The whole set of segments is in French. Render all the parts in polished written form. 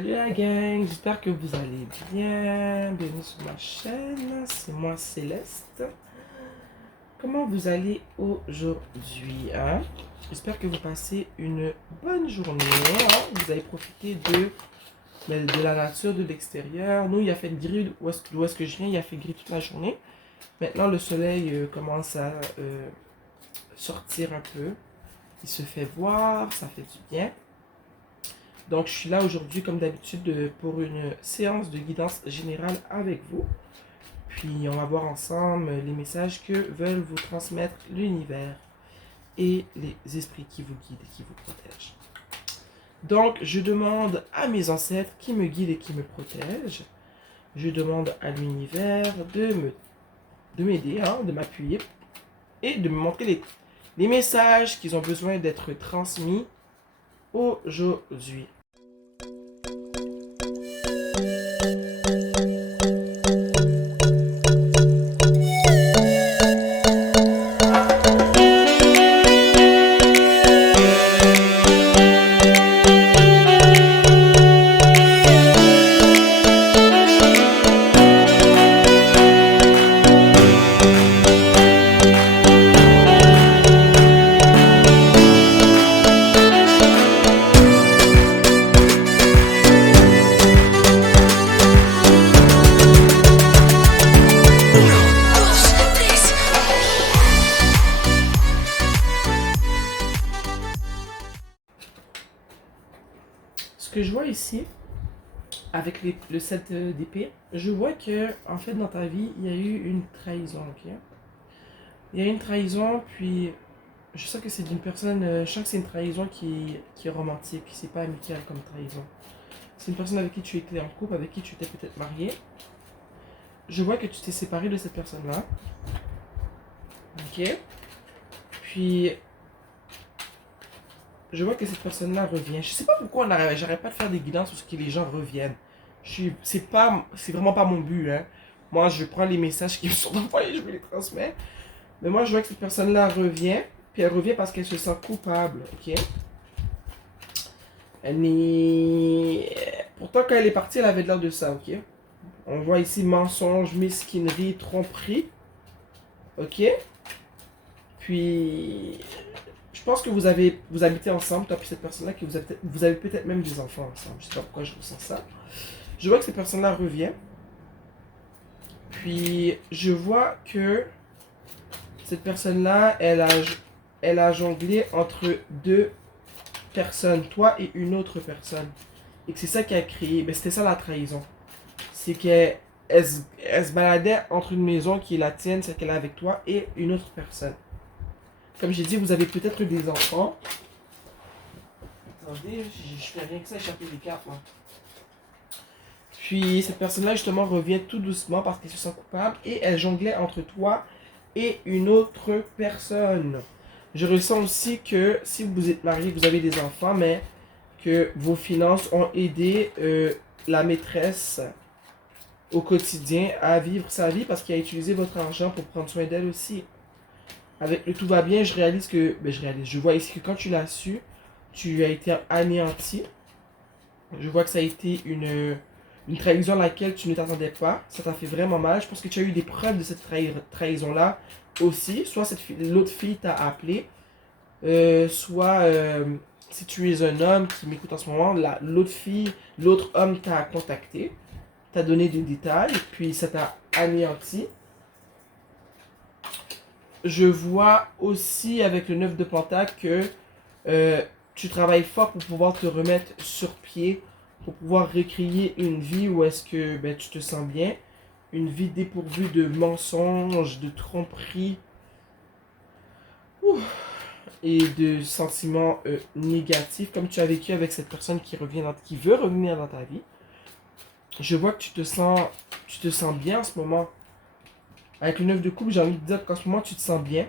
Salut la gang, j'espère que vous allez bien. Bienvenue sur ma chaîne, c'est moi Céleste. Comment vous allez aujourd'hui, hein? J'espère que vous passez une bonne journée, hein? Vous avez profité de la nature, de l'extérieur. Nous, il a fait gris, d'où est-ce que je viens, il a fait gris toute la journée. Maintenant, le soleil commence à sortir un peu. Il se fait voir, ça fait du bien. Donc, je suis là aujourd'hui, comme d'habitude, pour une séance de guidance générale avec vous. Puis, on va voir ensemble les messages que veulent vous transmettre l'univers et les esprits qui vous guident et qui vous protègent. Donc, je demande à mes ancêtres qui me guident et qui me protègent. Je demande à l'univers de m'aider, hein, de m'appuyer et de me montrer les messages qu'ils ont besoin d'être transmis aujourd'hui. Ce que je vois ici, avec le 7 d'épée, je vois que, en fait, dans ta vie, il y a eu une trahison, ok? Il y a eu une trahison, puis je sens que c'est d'une personne, je sens que c'est une trahison qui est romantique, c'est pas amical comme trahison. C'est une personne avec qui tu étais en couple, avec qui tu étais peut-être marié. Je vois que tu t'es séparé de cette personne-là, ok? Puis, je vois que cette personne-là revient. Je sais pas pourquoi j'arrête pas de faire des guidances parce que les gens reviennent. C'est vraiment pas mon but, hein. Moi, je prends les messages qui me sont envoyés, je me les transmets. Mais moi, je vois que cette personne-là revient. Puis elle revient parce qu'elle se sent coupable, ok? Pourtant, quand elle est partie, elle avait de l'air de ça, ok? On voit ici mensonge, mesquinerie, tromperie. Ok? Puis, je pense que vous habitez ensemble, toi et cette personne-là, que vous avez peut-être même des enfants ensemble. Je sais pas pourquoi je ressens ça. Je vois que cette personne-là revient. Puis, je vois que cette personne-là, elle a jonglé entre deux personnes, toi et une autre personne. Et que c'est ça qui a créé, ben c'était ça la trahison. C'est qu'elle se baladait entre une maison qui est la tienne, celle qu'elle a avec toi, et une autre personne. Comme j'ai dit, vous avez peut-être des enfants. Attendez, je fais rien que ça, échapper les cartes, moi. Puis cette personne-là, justement, revient tout doucement parce qu'elle se sent coupable et elle jonglait entre toi et une autre personne. Je ressens aussi que si vous êtes marié, vous avez des enfants, mais que vos finances ont aidé la maîtresse au quotidien à vivre sa vie parce qu'elle a utilisé votre argent pour prendre soin d'elle aussi. Avec le tout va bien, je réalise que. Ben, je vois ici que quand tu l'as su, tu as été anéanti. Je vois que ça a été une trahison à laquelle tu ne t'attendais pas. Ça t'a fait vraiment mal. Je pense que tu as eu des preuves de cette trahison-là aussi. Soit l'autre fille t'a appelé, soit si tu es un homme qui m'écoute en ce moment, l'autre homme t'a contacté, t'a donné des détails, puis ça t'a anéanti. Je vois aussi avec le 9 de Pentacle que tu travailles fort pour pouvoir te remettre sur pied, pour pouvoir recréer une vie où est-ce que ben, tu te sens bien. Une vie dépourvue de mensonges, de tromperies et de sentiments négatifs, comme tu as vécu avec cette personne qui veut revenir dans ta vie. Je vois que tu te sens bien en ce moment. Avec le 9 de coupe, j'ai envie de dire qu'en ce moment, tu te sens bien,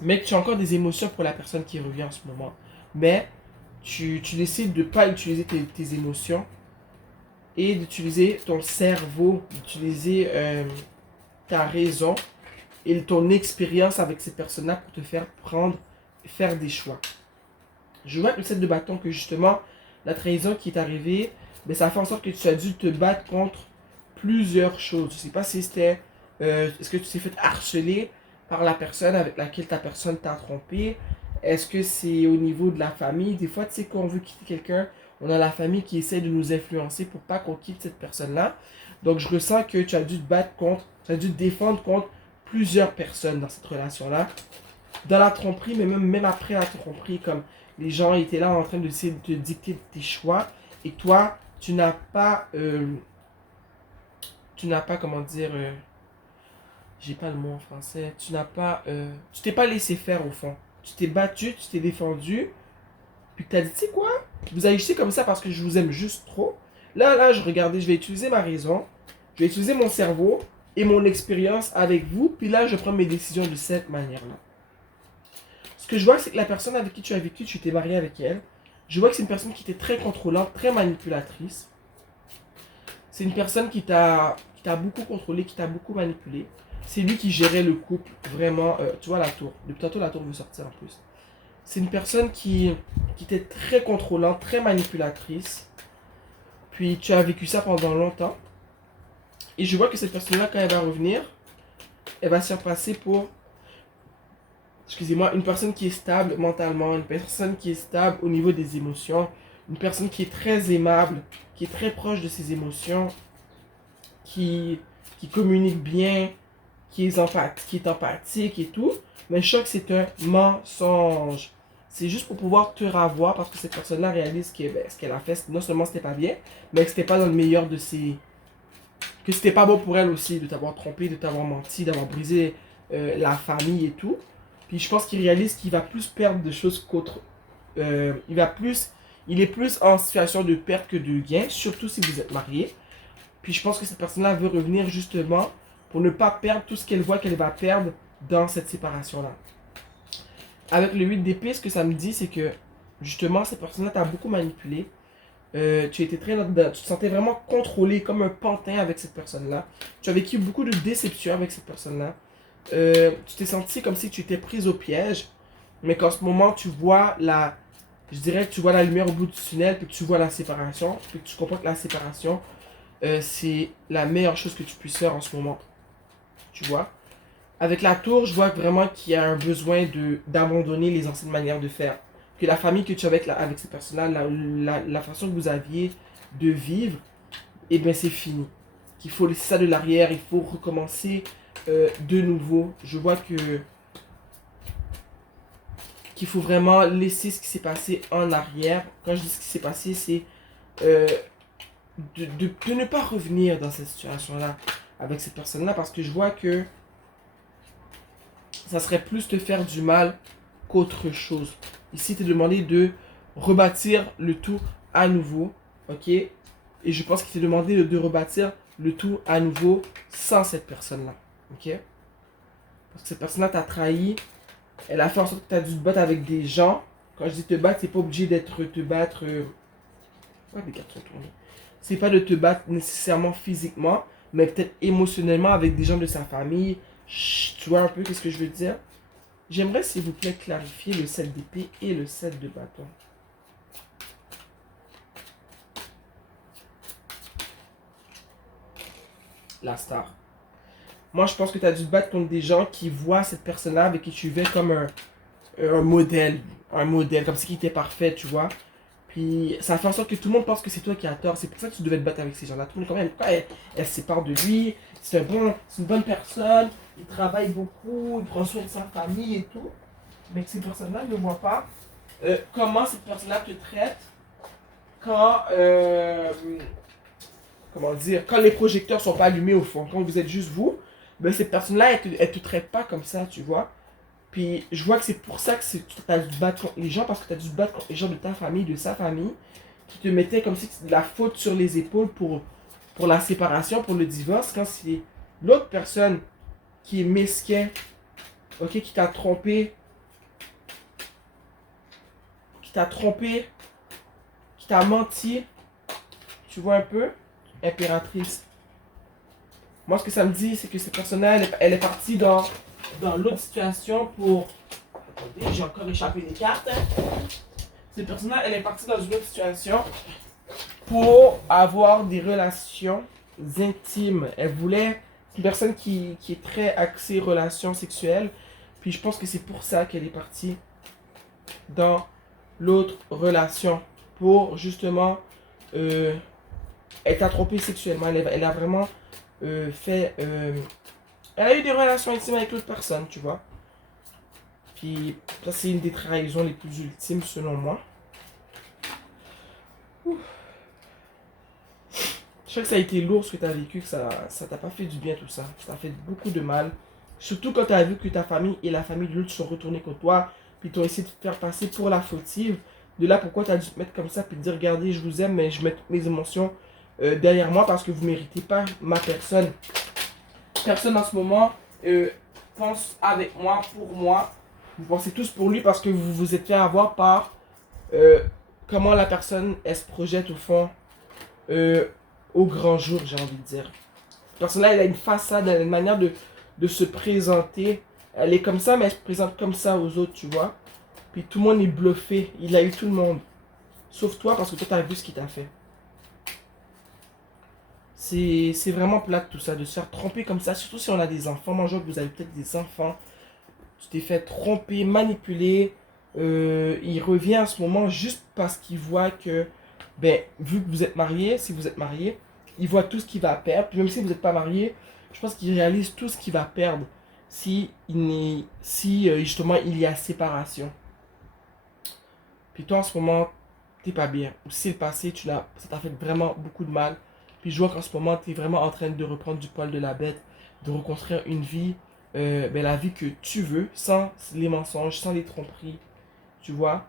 mais que tu as encore des émotions pour la personne qui revient en ce moment. Mais tu décides de ne pas utiliser tes émotions et d'utiliser ton cerveau, d'utiliser ta raison et ton expérience avec cette personne-là pour te faire des choix. Je vois avec le 7 de bâton que justement, la trahison qui est arrivée, mais ça fait en sorte que tu as dû te battre contre plusieurs choses. Je ne sais pas si c'était... est-ce que tu t'es fait harceler par la personne avec laquelle ta personne t'a trompé? Est-ce que c'est au niveau de la famille? Des fois, tu sais, quand on veut quitter quelqu'un, on a la famille qui essaie de nous influencer pour pas qu'on quitte cette personne-là. Donc, je ressens que tu as dû te battre contre, tu as dû te défendre contre plusieurs personnes dans cette relation-là. Dans la tromperie, mais même après la tromperie, comme les gens étaient là en train d'essayer de te dicter tes choix, et toi, tu n'as pas, comment dire, j'ai pas le mot en français, tu t'es pas laissé faire au fond. Tu t'es battu, tu t'es défendu, puis tu as dit, tu sais quoi, vous agissez comme ça parce que je vous aime juste trop. Là, je regardais, je vais utiliser ma raison, je vais utiliser mon cerveau et mon expérience avec vous, puis là, je prends mes décisions de cette manière-là. Ce que je vois, c'est que la personne avec qui tu as vécu, tu t'es marié avec elle. Je vois que c'est une personne qui était très contrôlante, très manipulatrice. C'est une personne qui t'a beaucoup contrôlé, qui t'a beaucoup manipulé. C'est lui qui gérait le couple, vraiment. Tu vois la tour. Depuis tantôt, la tour veut sortir en plus. C'est une personne qui était très contrôlante, très manipulatrice. Puis tu as vécu ça pendant longtemps. Et je vois que cette personne-là, quand elle va revenir, elle va se faire passer pour, excusez-moi, une personne qui est stable mentalement, une personne qui est stable au niveau des émotions, une personne qui est très aimable, qui est très proche de ses émotions, qui communique bien, qui est empathique et tout. Mais je crois que c'est un mensonge. C'est juste pour pouvoir te ravoir parce que cette personne-là réalise que ce qu'elle a fait, non seulement c'était pas bien, mais que c'était pas dans le meilleur de ses... Que c'était pas bon pour elle aussi de t'avoir trompé, de t'avoir menti, d'avoir brisé la famille et tout. Puis je pense qu'il réalise qu'il va plus perdre de choses qu'autre. Il est plus en situation de perte que de gain, surtout si vous êtes mariés. Puis je pense que cette personne-là veut revenir justement pour ne pas perdre tout ce qu'elle voit qu'elle va perdre dans cette séparation-là. Avec le 8 d'épée, ce que ça me dit, c'est que justement, cette personne-là t'a beaucoup manipulé. Tu étais tu te sentais vraiment contrôlé comme un pantin avec cette personne-là. Tu as vécu beaucoup de déceptions avec cette personne-là. Tu t'es senti comme si tu étais prise au piège, mais qu'en ce moment, je dirais que tu vois la lumière au bout du tunnel, puis que tu vois la séparation, puis que tu comprends que la séparation, c'est la meilleure chose que tu puisses faire en ce moment. Tu vois? Avec la tour, je vois vraiment qu'il y a un besoin d'abandonner les anciennes manières de faire. Que la famille que tu as avec ces personnes-là, la façon que vous aviez de vivre, eh bien c'est fini. Qu'il faut laisser ça de l'arrière, il faut recommencer de nouveau. Je vois qu'il faut vraiment laisser ce qui s'est passé en arrière. Quand je dis ce qui s'est passé, c'est de ne pas revenir dans cette situation-là avec cette personne-là parce que je vois que ça serait plus te faire du mal qu'autre chose. Ici, tu es demandé de rebâtir le tout à nouveau, ok? Et je pense qu'il t'est demandé de rebâtir le tout à nouveau sans cette personne-là, ok? Parce que cette personne-là t'a trahi, elle a fait en sorte que tu as dû te battre avec des gens. Quand je dis te battre, c'est pas obligé d'être te battre... Ouais, les cartes sont tournées. C'est pas de te battre nécessairement physiquement, mais peut-être émotionnellement avec des gens de sa famille. Chut, tu vois un peu ce que je veux dire? J'aimerais s'il vous plaît clarifier le 7 d'épée et le 7 de bâton. La star. Moi, je pense que tu as dû te battre contre des gens qui voient cette personne-là avec qui tu vis comme un modèle. Un modèle, comme si qui était parfait, tu vois. Puis ça fait en sorte que tout le monde pense que c'est toi qui as tort. C'est pour ça que tu devais te battre avec ces gens-là. Tout le monde, quand même, pourquoi elle se sépare de lui? C'est une bonne personne. Il travaille beaucoup. Il prend soin de sa famille et tout. Mais que ces personnes-là ne voient pas comment cette personne-là te traite quand, comment dire, quand les projecteurs sont pas allumés au fond. Quand vous êtes juste vous, ben cette personne-là, elle te traite pas comme ça, tu vois. Puis je vois que c'est pour ça que tu as dû te battre contre les gens, parce que tu as dû te battre contre les gens de ta famille, de sa famille, qui te mettaient comme si c'était la faute sur les épaules pour la séparation, pour le divorce, quand c'est l'autre personne qui est mesquin, ok, qui t'a trompé, qui t'a menti, tu vois un peu, impératrice. Moi, ce que ça me dit, c'est que cette personne-là, elle est partie dans l'autre situation pour... Attendez, j'ai encore échappé les cartes. Cette personne-là, elle est partie dans une autre situation pour avoir des relations intimes. Elle voulait une personne qui est très axée relations sexuelles. Puis je pense que c'est pour ça qu'elle est partie dans l'autre relation. Pour justement elle t'a trompé sexuellement. Elle a vraiment fait... elle a eu des relations intimes avec l'autre personne, tu vois. Puis ça, c'est une des trahisons les plus ultimes selon moi. Ouf. Je sais que ça a été lourd ce que tu as vécu, que ça t'a pas fait du bien tout ça. Ça t'a fait beaucoup de mal. Surtout quand tu as vu que ta famille et la famille de l'autre sont retournés contre toi. Puis t'ont essayé de te faire passer pour la fautive. De là, pourquoi tu as dû te mettre comme ça. Puis te dire, regardez, je vous aime, mais je mets toutes mes émotions derrière moi parce que vous ne méritez pas ma personne. Personne en ce moment pense avec moi, pour moi. Vous pensez tous pour lui parce que vous vous êtes fait avoir par comment la personne, elle se projette au fond. Au grand jour, j'ai envie de dire. Cette personne-là, elle a une façade, elle a une manière de se présenter. Elle est comme ça, mais elle se présente comme ça aux autres, tu vois. Puis tout le monde est bluffé. Il a eu tout le monde. Sauf toi, parce que toi, t'as vu ce qu'il t'a fait. C'est vraiment plate tout ça, de se faire tromper comme ça. Surtout si on a des enfants. Moi, je vois que vous avez peut-être des enfants. Tu t'es fait tromper, manipuler. Il revient à ce moment juste parce qu'il voit que, ben, vu que vous êtes mariés, si vous êtes mariés, il voit tout ce qu'il va perdre. Puis même si vous n'êtes pas mariés, je pense qu'il réalise tout ce qu'il va perdre si justement il y a séparation. Puis toi en ce moment, t'es pas bien. Ou si le passé, ça t'a fait vraiment beaucoup de mal. Puis je vois qu'en ce moment, tu es vraiment en train de reprendre du poil de la bête, de reconstruire une vie, ben, la vie que tu veux, sans les mensonges, sans les tromperies, tu vois.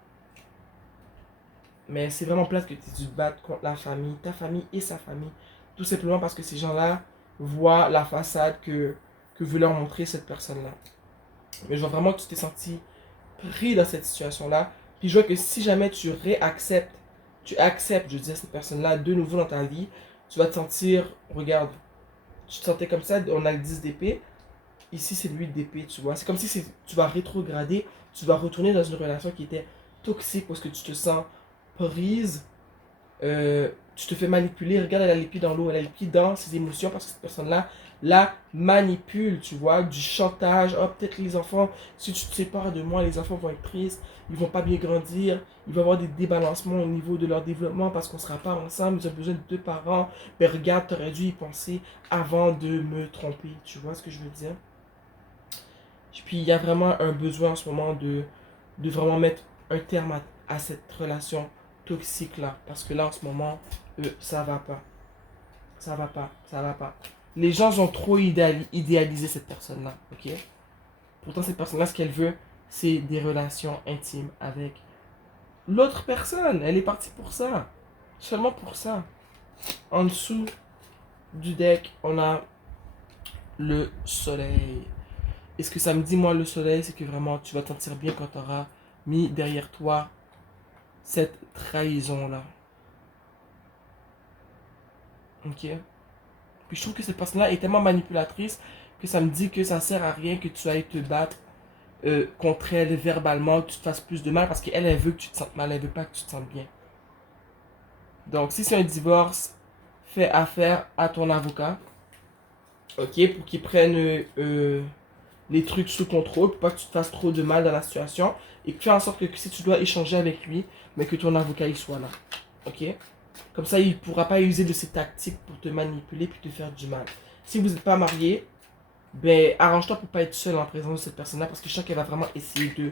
Mais c'est vraiment plate que tu aies dû te battre contre la famille, ta famille et sa famille. Tout simplement parce que ces gens-là voient la façade que veut leur montrer cette personne-là. Mais je vois vraiment que tu t'es senti pris dans cette situation-là. Puis je vois que si jamais tu acceptes, je veux dire, cette personne-là de nouveau dans ta vie, tu vas te sentir, regarde, tu te sentais comme ça, on a le 10 d'épée, ici c'est le 8 d'épée, tu vois. C'est comme si tu vas rétrograder, tu vas retourner dans une relation qui était toxique parce que tu te sens prise, tu te fais manipuler. Regarde, elle a les pieds dans l'eau, elle a les pieds dans ses émotions parce que cette personne-là la manipule, tu vois, du chantage. Oh, peut-être les enfants, si tu te sépares de moi, les enfants vont être tristes, ils vont pas bien grandir, il va y avoir des débalancements au niveau de leur développement parce qu'on sera pas ensemble, ils ont besoin de deux parents. Mais regarde, tu aurais dû y penser avant de me tromper, tu vois ce que je veux dire? Puis il y a vraiment un besoin en ce moment de vraiment mettre un terme à cette relation toxique là. Parce que là en ce moment, ça va pas. Ça va pas. Ça va pas. Les gens ont trop idéalisé cette personne là. Ok? Pourtant cette personne là, ce qu'elle veut, c'est des relations intimes avec l'autre personne. Elle est partie pour ça. Seulement pour ça. En dessous du deck, on a le soleil. Et ce que ça me dit, moi, le soleil, c'est que vraiment, tu vas te sentir bien quand tu auras mis derrière toi cette trahison-là. Ok? Puis je trouve que cette personne-là est tellement manipulatrice que ça me dit que ça sert à rien que tu ailles te battre contre elle verbalement, que tu te fasses plus de mal parce qu'elle, elle veut que tu te sentes mal, elle veut pas que tu te sentes bien. Donc, si c'est un divorce, fais affaire à ton avocat, ok, pour qu'il prenne les trucs sous contrôle pour pas que tu te fasses trop de mal dans la situation et fais en sorte que si tu dois échanger avec lui, mais que ton avocat il soit là. Ok? Comme ça, il ne pourra pas user de ses tactiques pour te manipuler puis te faire du mal. Si vous n'êtes pas marié, ben arrange-toi pour pas être seul en présence de cette personne-là parce que je sens qu'elle va vraiment essayer de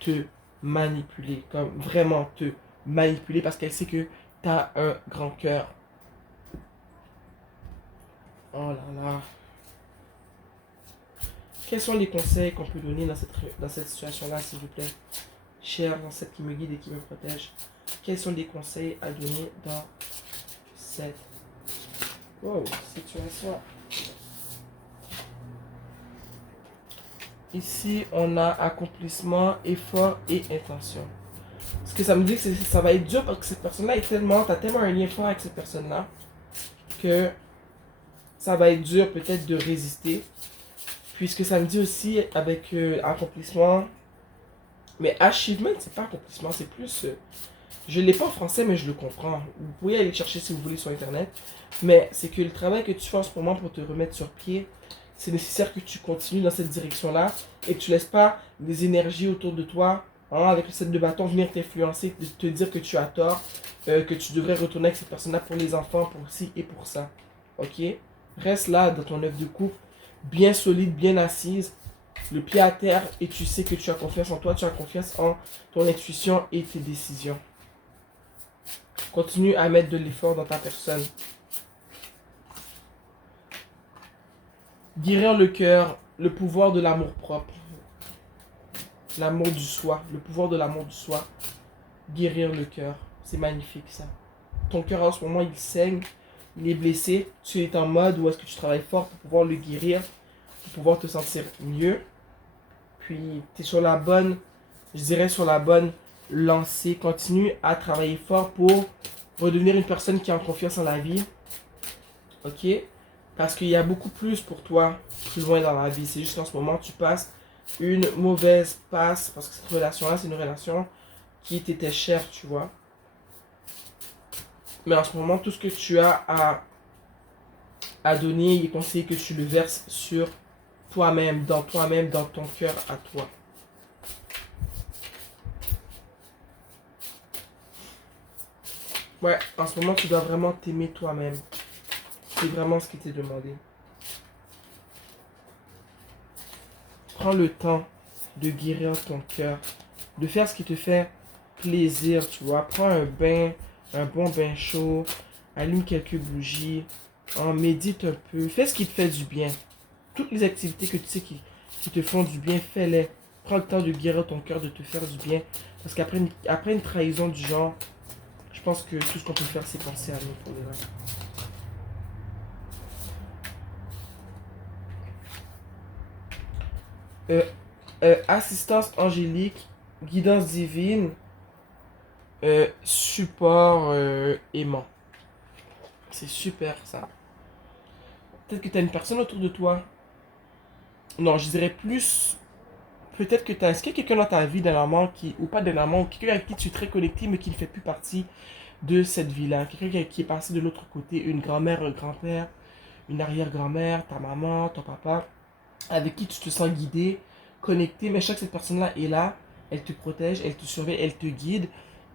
te manipuler, comme vraiment te manipuler parce qu'elle sait que tu as un grand cœur. Oh là là. Quels sont les conseils qu'on peut donner dans cette situation-là, s'il vous plaît? Chère ancêtre qui me guide et qui me protège. Quels sont les conseils à donner dans cette situation? Ici, on a accomplissement, effort et intention. Ce que ça me dit que ça va être dur parce que cette personne-là est tellement... Tu as tellement un lien fort avec cette personne-là que ça va être dur peut-être de résister. Puisque ça me dit aussi avec accomplissement... Mais achievement, c'est pas accomplissement, c'est plus... Je ne l'ai pas en français, mais je le comprends. Vous pouvez aller le chercher si vous voulez sur Internet. Mais c'est que le travail que tu fais en ce moment pour te remettre sur pied, c'est nécessaire que tu continues dans cette direction-là et que tu ne laisses pas les énergies autour de toi, hein, avec le 7 de bâton, venir t'influencer, de te dire que tu as tort, que tu devrais retourner avec cette personne-là pour les enfants, pour ci et pour ça. Ok? Reste là dans ton œuvre de couple, bien solide, bien assise, le pied à terre, et tu sais que tu as confiance en toi, tu as confiance en ton intuition et tes décisions. Continue à mettre de l'effort dans ta personne. Guérir le cœur, le pouvoir de l'amour propre, l'amour du soi, le pouvoir de l'amour du soi. Guérir le cœur, c'est magnifique ça. Ton cœur en ce moment il saigne, il est blessé. Tu es en mode où est-ce que tu travailles fort pour pouvoir le guérir, pour pouvoir te sentir mieux. Puis tu es sur la bonne, je dirais sur la bonne lancée. Continue à travailler fort pour redevenir une personne qui a confiance en la vie. Ok? Parce qu'il y a beaucoup plus pour toi plus loin dans la vie. C'est juste qu'en ce moment, tu passes une mauvaise passe. Parce que cette relation-là, c'est une relation qui t'était chère, tu vois. Mais en ce moment, tout ce que tu as à donner, il est conseillé que tu le verses sur toi-même, dans ton cœur à toi. Ouais, en ce moment, tu dois vraiment t'aimer toi-même. C'est vraiment ce qui t'est demandé. Prends le temps de guérir ton cœur, de faire ce qui te fait plaisir, tu vois. Prends un bain, un bon bain chaud, allume quelques bougies, médite un peu, fais ce qui te fait du bien. Toutes les activités que tu sais qui te font du bien, fais-les. Prends le temps de guérir ton cœur, de te faire du bien. Parce qu'après une trahison du genre, je pense que tout ce qu'on peut faire, c'est penser à nous pour le reste. Assistance angélique, guidance divine, support aimant. C'est super ça. Peut-être que tu as une personne autour de toi. Non, je dirais plus. Peut-être que tu as. Est-ce qu'il y a quelqu'un dans ta vie dernièrement qui. Ou pas dernièrement, ou quelqu'un avec qui tu es très connecté mais qui ne fait plus partie de cette vie-là. Quelqu'un qui est passé de l'autre côté. Une grand-mère, un grand-père, une arrière-grand-mère, ta maman, ton papa. Avec qui tu te sens guidé, connecté. Mais chaque cette personne-là est là. Elle te protège, elle te surveille, elle te guide.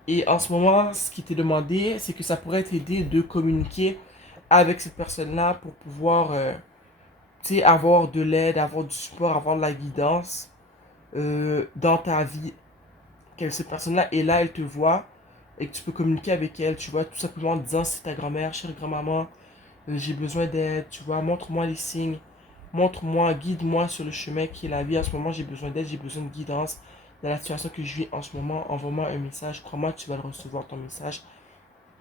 Et en ce moment, ce qui t'est demandé, c'est que ça pourrait t'aider de communiquer avec cette personne-là pour pouvoir avoir de l'aide, avoir du support, avoir de la guidance dans ta vie. Que cette personne-là est là, elle te voit et que tu peux communiquer avec elle, tu vois, tout simplement en disant c'est ta grand-mère, chère grand-maman, j'ai besoin d'aide, tu vois, montre-moi les signes, montre-moi, guide-moi sur le chemin qui est la vie. En ce moment, j'ai besoin d'aide, j'ai besoin de guidance dans la situation que je vis en ce moment. Envoie-moi un message, crois-moi, tu vas le recevoir ton message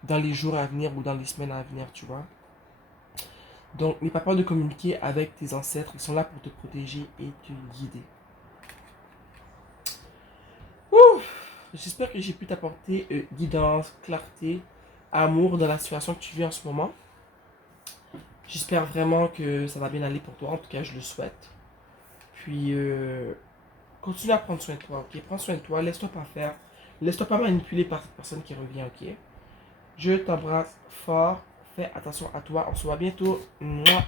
dans les jours à venir ou dans les semaines à venir, tu vois. Donc, n'aie pas peur de communiquer avec tes ancêtres. Ils sont là pour te protéger et te guider. Ouh! J'espère que j'ai pu t'apporter guidance, clarté, amour dans la situation que tu vis en ce moment. J'espère vraiment que ça va bien aller pour toi. En tout cas, je le souhaite. Puis, continue à prendre soin de toi, ok? Prends soin de toi, laisse-toi pas faire. Laisse-toi pas manipuler par cette personne qui revient, ok? Je t'embrasse fort. Fais attention à toi. On se voit bientôt. Mouah.